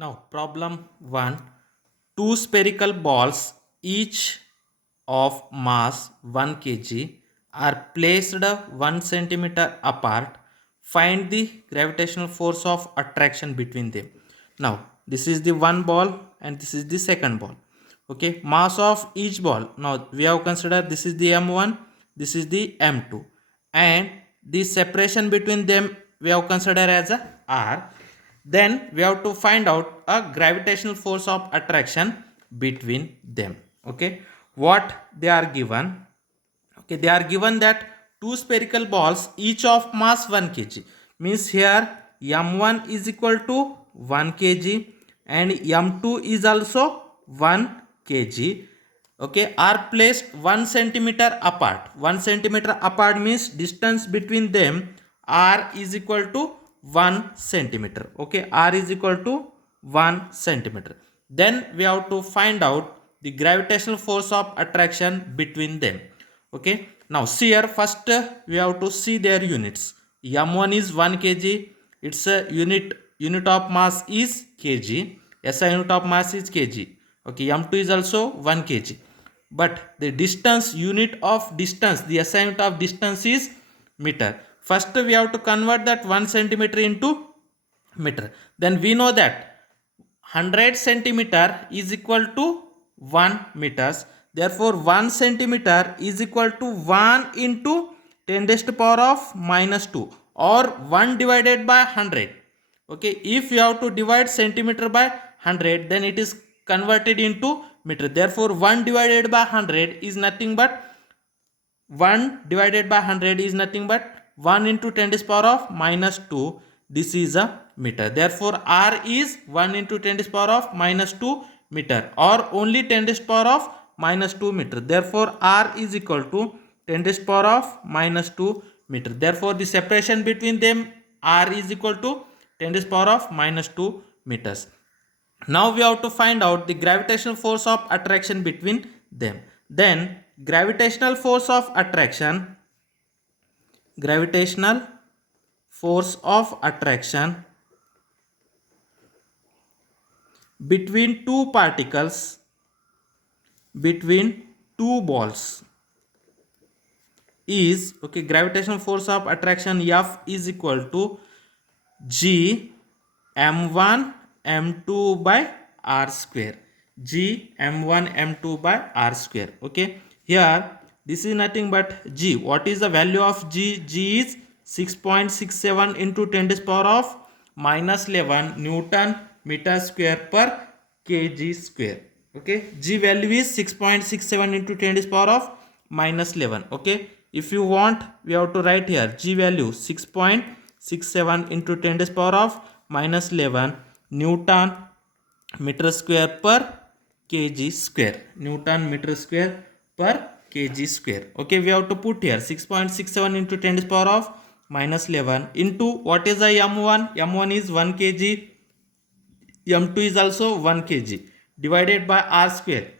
Now, problem 1. Two spherical balls, each of mass 1 kg, are placed 1 centimeter apart. Find the gravitational force of attraction between them. Now, this is the one ball and this is the second ball. Okay, mass of each ball. Now, we have considered this is the M1, this is the M2, and the separation between them we have considered as a R. Then we have to find out a gravitational force of attraction between them. Okay, what they are given? Okay, they are given that two spherical balls each of mass 1 kg, means here m1 is equal to 1 kg and m2 is also 1 kg. Okay, are placed 1 centimeter apart. 1 centimeter apart means distance between them r is equal to 1 centimeter. Okay, r is equal to 1 centimeter. Then we have to find out the gravitational force of attraction between them. Okay, now see here, first we have to see their units. M1 is 1 kg, its unit of mass is kg, SI unit of mass is kg. Okay, M2 is also 1 kg, but the distance, unit of distance, the SI unit of distance is meter. First we have to convert that 1 centimeter into meter. Then we know that 100 centimeter is equal to 1 meters. Therefore, 1 centimeter is equal to 1 into 10 raised to power of minus 2 or 1 divided by 100. Okay, if you have to divide centimeter by 100, then it is converted into meter. Therefore, 1 divided by 100 is nothing but 1 divided by 100 is nothing but 1 into 10 to the power of minus 2. This is a meter. Therefore, R is 1 into 10 to the power of minus 2 meter or only 10 to the power of minus 2 meter. Therefore, R is equal to 10 to the power of minus 2 meter. Therefore, the separation between them R is equal to 10 to the power of minus 2 meters. Now we have to find out the gravitational force of attraction between them. Then gravitational force of attraction, gravitational force of attraction between two particles, between two balls is, okay, gravitational force of attraction F is equal to G m1 m2 by r square. G m1 m2 by r square. Okay, here this is nothing but G. What is the value of G? G is 6.67 into 10 to the power of minus 11 Newton meter square per kg square. Okay, G value is 6.67 into 10 to the power of minus 11. Okay, if you want, we have to write here G value 6.67 into 10 to the power of minus 11 Newton meter square per kg square. Newton meter square per kg square. Okay, we have to put here 6.67 into 10 to the power of minus 11 into what is the m1? M1 is 1 kg, m2 is also 1 kg divided by r square.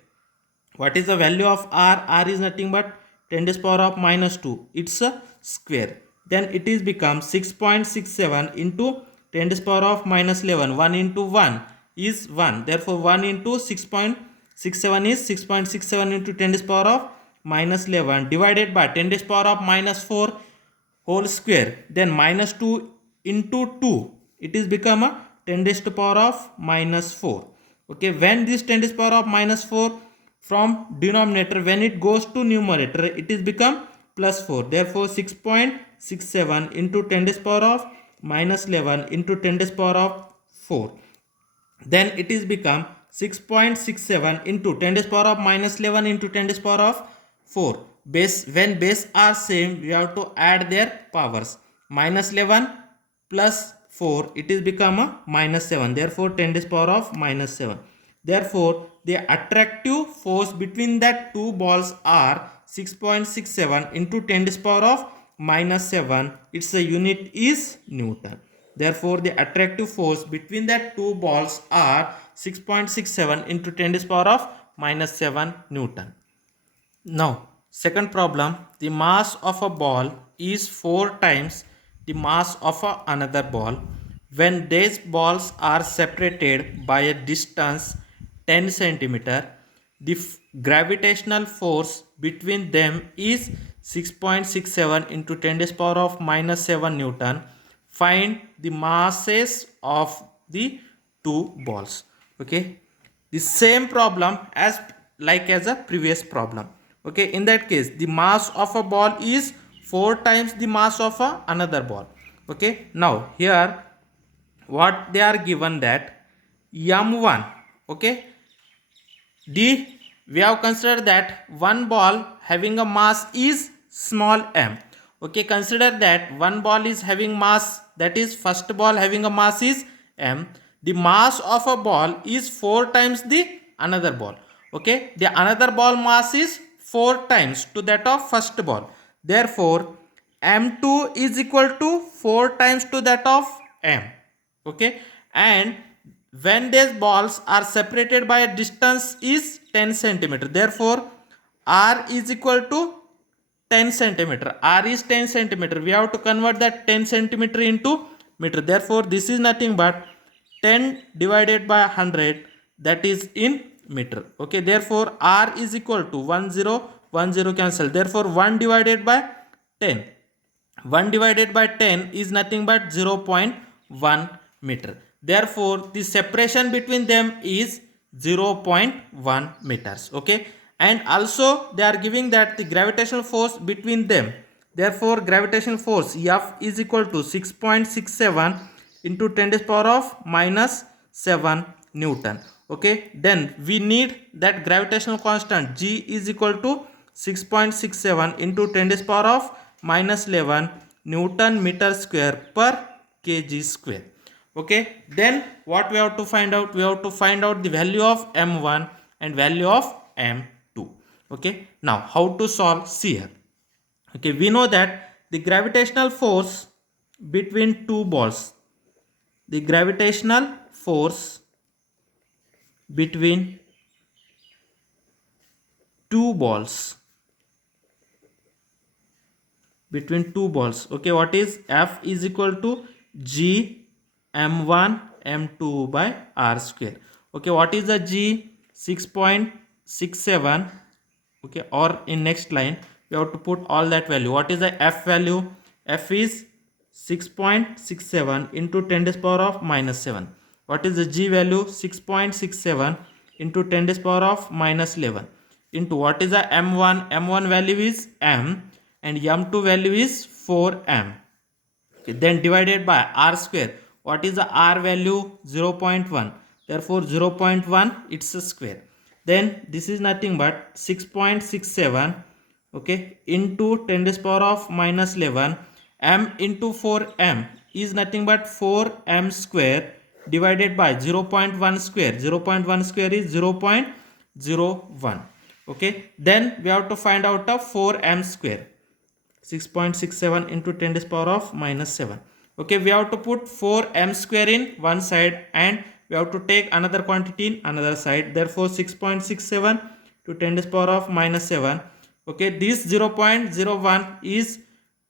What is the value of r? R is nothing but 10 to the power of minus 2. It's a square. Then it is become 6.67 into 10 to the power of minus 11. 1 into 1 is 1. Therefore, 1 into 6.67 is 6.67 into 10 to the power of minus 11 divided by 10 to the power of minus 4 whole square. Then minus 2 into 2. It is become a 10 to the power of minus 4. Okay, when this 10 to the power of minus 4 from denominator, when it goes to numerator, it is become plus 4. Therefore, 6.67 into 10 to the power of minus 11 into 10 to the power of 4. Then it is become 6.67 into 10 to the power of minus 11 into 10 to the power of 4. Base, when base are same, we have to add their powers. Minus 11 plus 4, it is become a minus 7. Therefore, 10 to the power of minus 7. Therefore, the attractive force between that two balls are 6.67 into 10 to the power of minus 7. Its unit is Newton. Therefore, the attractive force between that two balls are 6.67 into 10 to the power of minus 7 Newton. Now, second problem, the mass of a ball is 4 times the mass of another ball. when these balls are separated by a distance 10 centimeter, the gravitational force between them is 6.67 into 10 to the power of minus 7 Newton. Find the masses of the two balls. Okay, the same problem as a previous problem. Okay, in that case the mass of a ball is 4 times the mass of another ball. Okay, now here what they are given that m1. Okay, we have considered that one ball having a mass is small m. Okay, consider that one ball is having mass, that is first ball having a mass is m. The mass of a ball is 4 times the another ball. Okay, the another ball mass is 4 times to that of first ball. Therefore m2 is equal to 4 times to that of m. Okay, and when these balls are separated by a distance is 10 centimeter, therefore r is equal to 10 centimeter. R is 10 centimeter. We have to convert that 10 centimeter into meter. Therefore this is nothing but 10 divided by 100, that is in meter. Okay, therefore r is equal to 10 cancel, therefore 1 divided by 10, 1 divided by 10 is nothing but 0.1 meter. Therefore the separation between them is 0.1 meters. Okay, and also they are giving that the gravitational force between them, therefore gravitational force F is equal to 6.67 into 10 to the power of minus 7 Newton. Okay, then we need that gravitational constant G is equal to 6.67 into 10 to the power of minus 11 Newton meter square per kg square. Okay, then what we have to find out? We have to find out the value of m1 and value of m2. Okay, now how to solve? See here. Okay, we know that the gravitational force between two balls, the gravitational force between two balls, okay, what is F is equal to G m1 m2 by r square. Okay, what is the G? 6.67. okay, or in next line we have to put all that value. What is the F value? F is 6.67 into 10 to the power of minus 7. What is the G value? 6.67 into 10 to the power of minus 11 into what is the m1? M1 value is m and m2 value is 4m. Okay, then divided by r square. What is the r value? 0.1. Therefore 0.1 it's a square. Then this is nothing but 6.67, okay, into 10 to the power of minus 11. M into 4m is nothing but 4m square divided by 0.1 square. 0.1 square is 0.01. Okay, then we have to find out of 4m square. 6.67 into 10 to the power of minus 7. Okay, we have to put 4m square in one side and we have to take another quantity in another side. Therefore 6.67 to 10 to the power of minus 7. Okay, this 0.01 is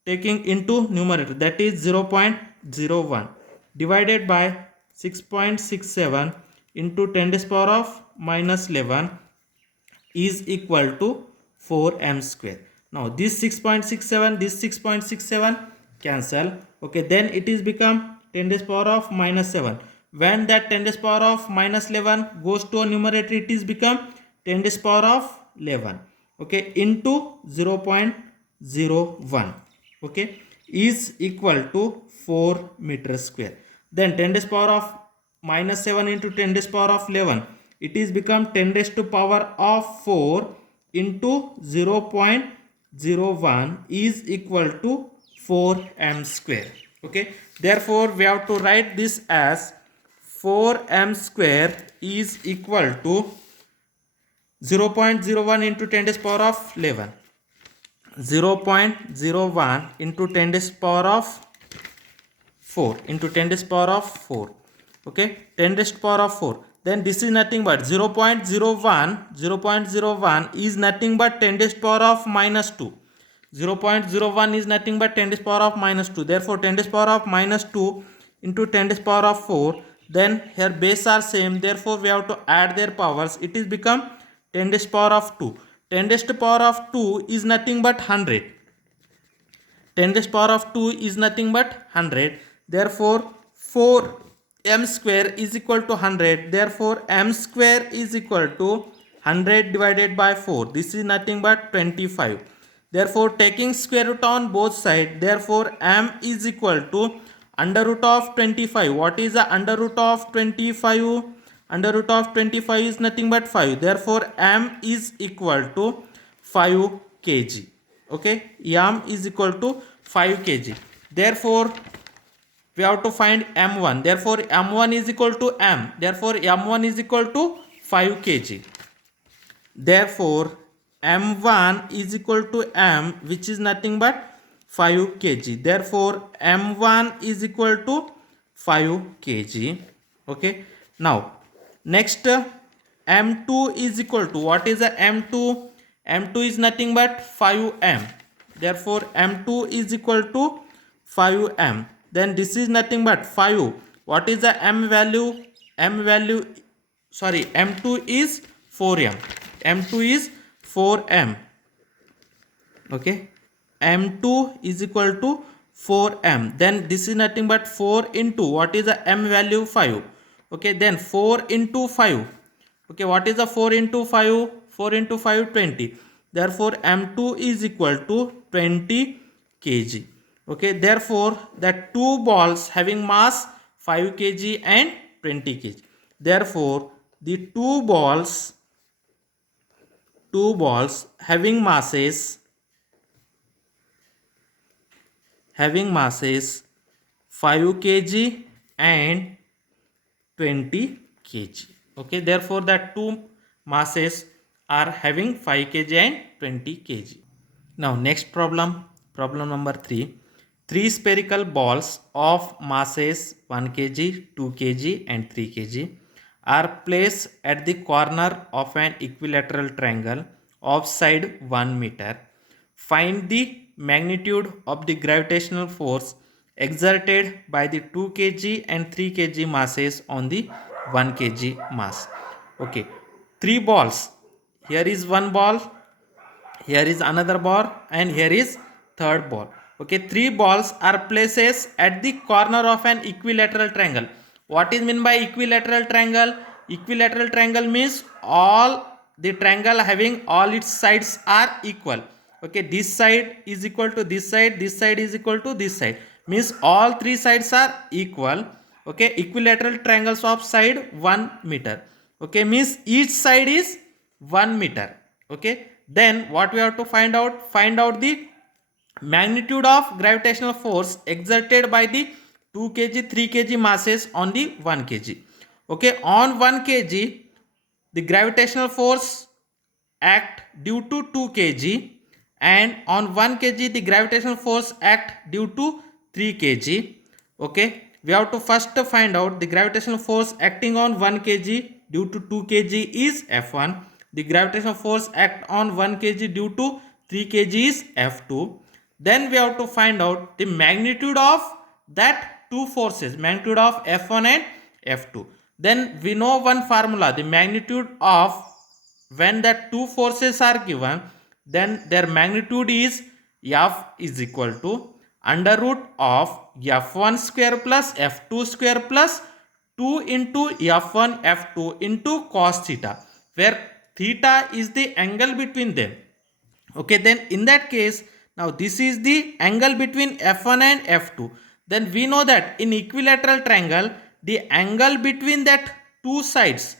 taking into numerator, that is 0.01 divided by 6.67 into 10 to the power of minus 11 is equal to 4m square. Now this 6.67, this 6.67 cancel. Okay, then it is become 10 to the power of minus 7. When that 10 to the power of minus 11 goes to a numerator, it is become 10 to the power of 11. Okay, into 0.01. Okay, is equal to 4 meter square. Then 10 to the power of minus 7 into 10 to the power of 11, it is become 10 raised to power of 4 into 0.01 is equal to 4m square. Okay, therefore we have to write this as 4m square is equal to 0.01 into 10 to the power of 11. 0.01 into 10 to the power of 4 into 10 to the power of 4. Okay, 10 to the power of 4. Then this is nothing but 0.01. 0.01 is nothing but 10 to the power of minus 2. 0.01 is nothing but 10 to the power of minus 2. Therefore 10 to the power of minus 2 into 10 to the power of 4. Then here base are same, therefore we have to add their powers. It is become 10 to the power of 2. 10 to the power of 2 is nothing but 100. 10 to the power of 2 is nothing but 100. Therefore 4m square is equal to 100. Therefore m square is equal to 100 divided by 4. This is nothing but 25. Therefore taking square root on both sides, therefore m is equal to under root of 25. What is the under root of 25? Under root of 25 is nothing but 5. Therefore m is equal to 5 kg. Okay, m is equal to 5 kg. Therefore we have to find m1. Therefore m1 is equal to m. Therefore m1 is equal to 5 kg. Therefore m1 is equal to m, which is nothing but 5 kg. Therefore m1 is equal to 5 kg. Okay, now next m2 is equal to, what is the m2? m2 is nothing but 5m. Therefore m2 is equal to 5m. Then this is nothing but 5. What is the m value? M2 is 4m. m2 is 4m. Okay, m2 is equal to 4m. Then this is nothing but 4 into, what is the m value? 5. Okay, then 4 into 5. Okay, what is the 4 into 5? 4 into 5, 20. Therefore m2 is equal to 20 kg. Okay, therefore the two balls having mass 5 kg and 20 kg. Therefore the two balls having masses 5 kg and 20 kg. Okay, therefore the two masses are having 5 kg and 20 kg. Now next problem number 3. 3 spherical balls of masses 1 kg, 2 kg and 3 kg are placed at the corner of an equilateral triangle of side 1 meter. Find the magnitude of the gravitational force exerted by the 2 kg and 3 kg masses on the 1 kg mass. Okay, 3 balls. Here is one ball, here is another ball, and here is third ball. Okay, 3 balls are placed at the corner of an equilateral triangle. What is meant by equilateral triangle? Equilateral triangle means all the triangle having all its sides are equal. Okay, this side is equal to this side is equal to this side, means all 3 sides are equal. Okay, equilateral triangles of side 1 meter. Okay, means each side is 1 meter. Okay, then what we have to find out? Find out the magnitude of gravitational force exerted by the 2 kg 3 kg masses on the 1 kg. Okay, on 1 kg the gravitational force act due to 2 kg, and on 1 kg the gravitational force act due to 3 kg. Okay, we have to first find out the gravitational force acting on 1 kg due to 2 kg is F1. The gravitational force act on 1 kg due to 3 kg is F2. Then we have to find out the magnitude of that two forces, magnitude of F1 and F2. Then we know one formula, the magnitude of, when the two forces are given, then their magnitude is F is equal to under root of F1 square plus F2 square plus 2 into F1 F2 into cos theta, where theta is the angle between them. Okay, then in that case, now this is the angle between F1 and F2. Then we know that in equilateral triangle, the angle between that two sides,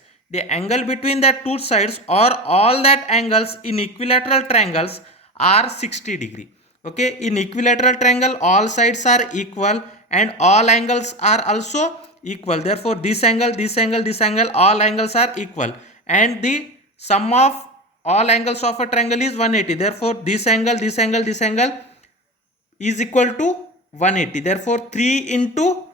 or all that angles in equilateral triangles are 60 degree. Okay, in equilateral triangle all sides are equal and all angles are also equal. Therefore this angle, all angles are equal, and the sum of all angles of a triangle is 180. Therefore this angle is equal to 180. Therefore 3 into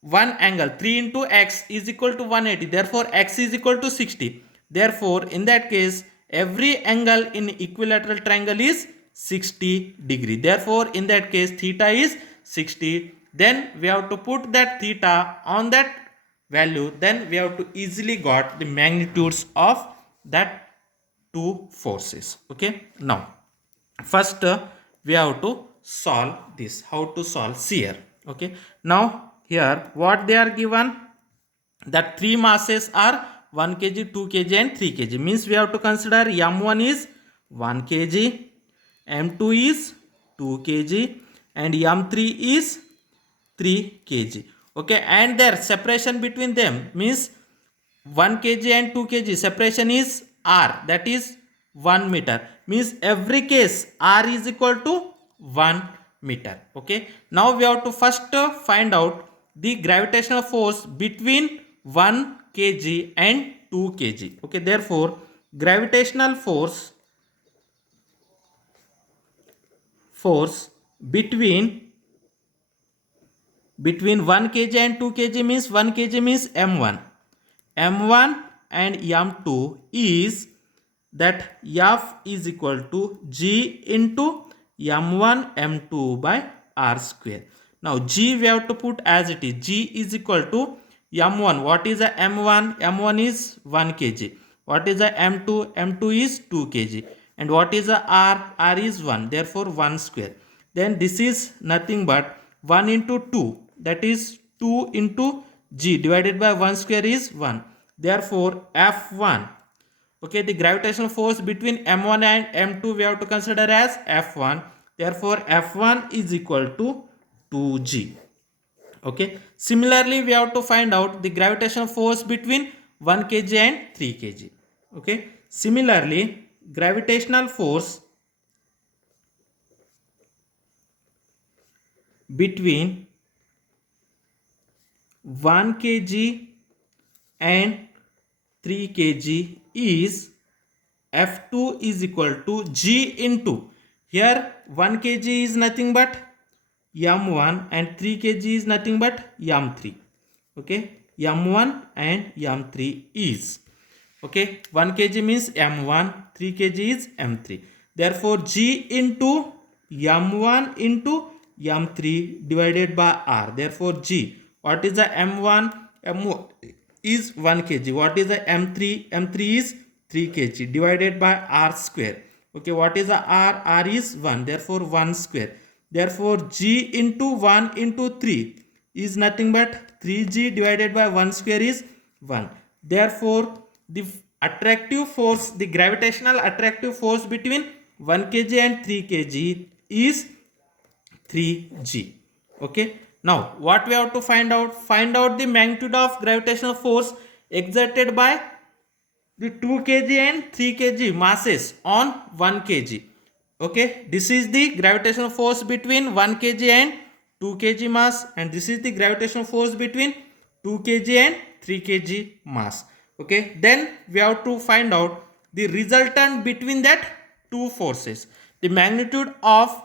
one angle, 3 into x is equal to 180. Therefore x is equal to 60. Therefore in that case every angle in equilateral triangle is 60 degree. Therefore in that case theta is 60 then we have to put that theta on that value, then we have to easily got the magnitudes of that two forces. Okay, now first we have to solve this. How to solve? See here. Okay, now here what they are given, that three masses are 1 kg, 2 kg and 3 kg. Means we have to consider m1 is 1 kg, m2 is 2 kg and m3 is 3 kg. Okay, and their separation between them means 1 kg and 2 kg separation is r, that is 1 meter. Means every case r is equal to 1 meter. Okay, now we have to first find out the gravitational force between 1 kg and 2 kg. Okay, therefore gravitational force between 1 kg and 2 kg means 1 kg means m1 and m2 is that F is equal to G into m1 m2 by r square. Now G we have to put as it is. G is equal to m1. What is the m1? m1 is 1 kg. What is the m2? m2 is 2 kg. And what is the r? r is 1. Therefore 1 square. Then this is nothing but 1 into 2. That is 2 into G divided by 1 square is 1. Therefore F1. Okay, the gravitational force between m1 and m2 we have to consider as F1. Therefore F1 is equal to 2G. Okay, similarly we have to find out the gravitational force between 1 kg and 3 kg. Okay, similarly gravitational force between 1 kg and 3 kg is F2 is equal to G into, here 1 kg is nothing but m1 and 3 kg is nothing but m3. Okay, m1 and m3 is, okay, 1 kg means m1, 3 kg is m3. Therefore G into m1 into m3 divided by r. Therefore G, what is the m1? m1 is 1 kg. What is the m3? m3 is 3 kg divided by r square. Okay, what is the r? r is 1. Therefore 1 square. Therefore G into 1 into 3 is nothing but 3G divided by 1 square is 1. Therefore the attractive force, the gravitational attractive force between 1 kg and 3 kg is 3G. Okay, now what we have to find out? Find out the magnitude of gravitational force exerted by the 2 kg and 3 kg masses on 1 kg. Okay, this is the gravitational force between 1 kg and 2 kg mass, and this is the gravitational force between 2 kg and 3 kg mass. Okay, then we have to find out the resultant between that two forces. The magnitude of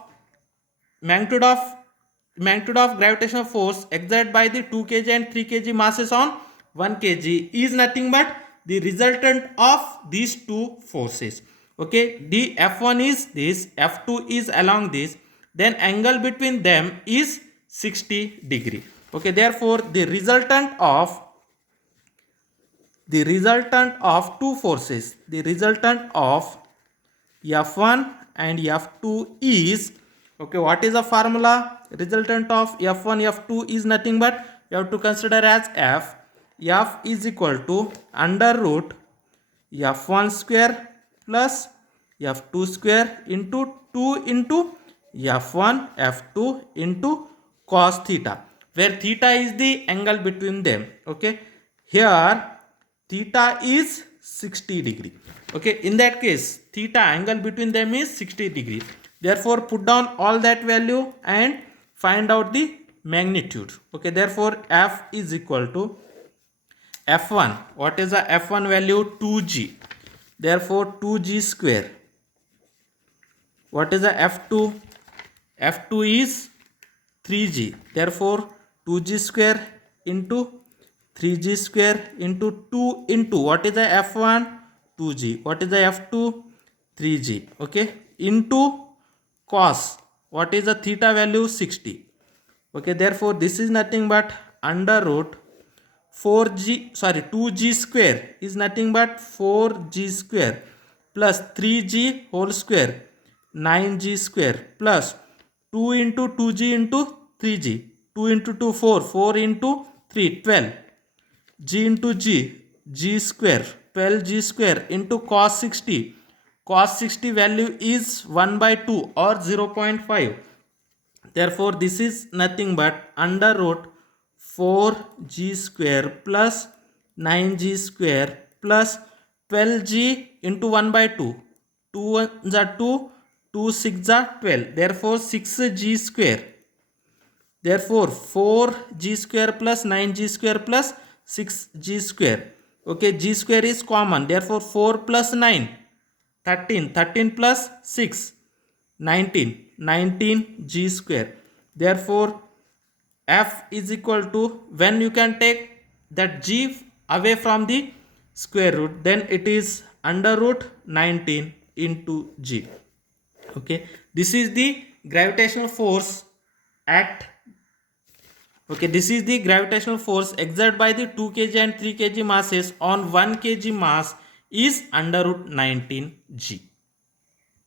gravitational force exerted by the 2 kg and 3 kg masses on 1 kg is nothing but the resultant of these two forces. Okay, the F1 is this, F2 is along this, then angle between them is 60 degree. Okay, therefore the resultant of two forces, the resultant of F1 and F2 is, okay, what is the formula? Resultant of F1 F2 is nothing but you have to consider as F is equal to under root F1 square plus F2 square into 2 into F1 F2 into cos theta, where theta is the angle between them. Okay, here theta is 60 degree. Okay, in that case theta angle between them is 60 degree. Therefore put down all that value and find out the magnitude. Okay, therefore F is equal to F1. What is the F1 value? 2G. Therefore 2G square. What is the F2? F2 is 3G. Therefore 2G square into 3G square into 2 into what is the F1? 2G. What is the F2? 3G. Okay, into cos. What is the theta value? 60. Okay, therefore this is nothing but under root 2g square is nothing but 4g square plus 3g whole square 9g square plus 2 into 2g into 3g, 2 into 2 4, 4 into 3 12, g into g square 12g square into cos 60. Cos 60 value is 1 by 2 or 0.5. Therefore, this is nothing but under root 4g square plus 9g square plus 12g into 1 by 2. 2 1s are 2, 2 6 are 12. Therefore, 6g square. Therefore, 4g square plus 9g square plus 6g square. Okay, g square is common. Therefore, 4 plus 9, 13. 13 plus 6, 19. 19 g square. Therefore, f is equal to, when you can take that g away from the square root, then it is under root 19 into g. Okay, this is the gravitational force act. Okay, this is the gravitational force exerted by the 2 kg and 3 kg masses on 1 kg mass is under root 19 g.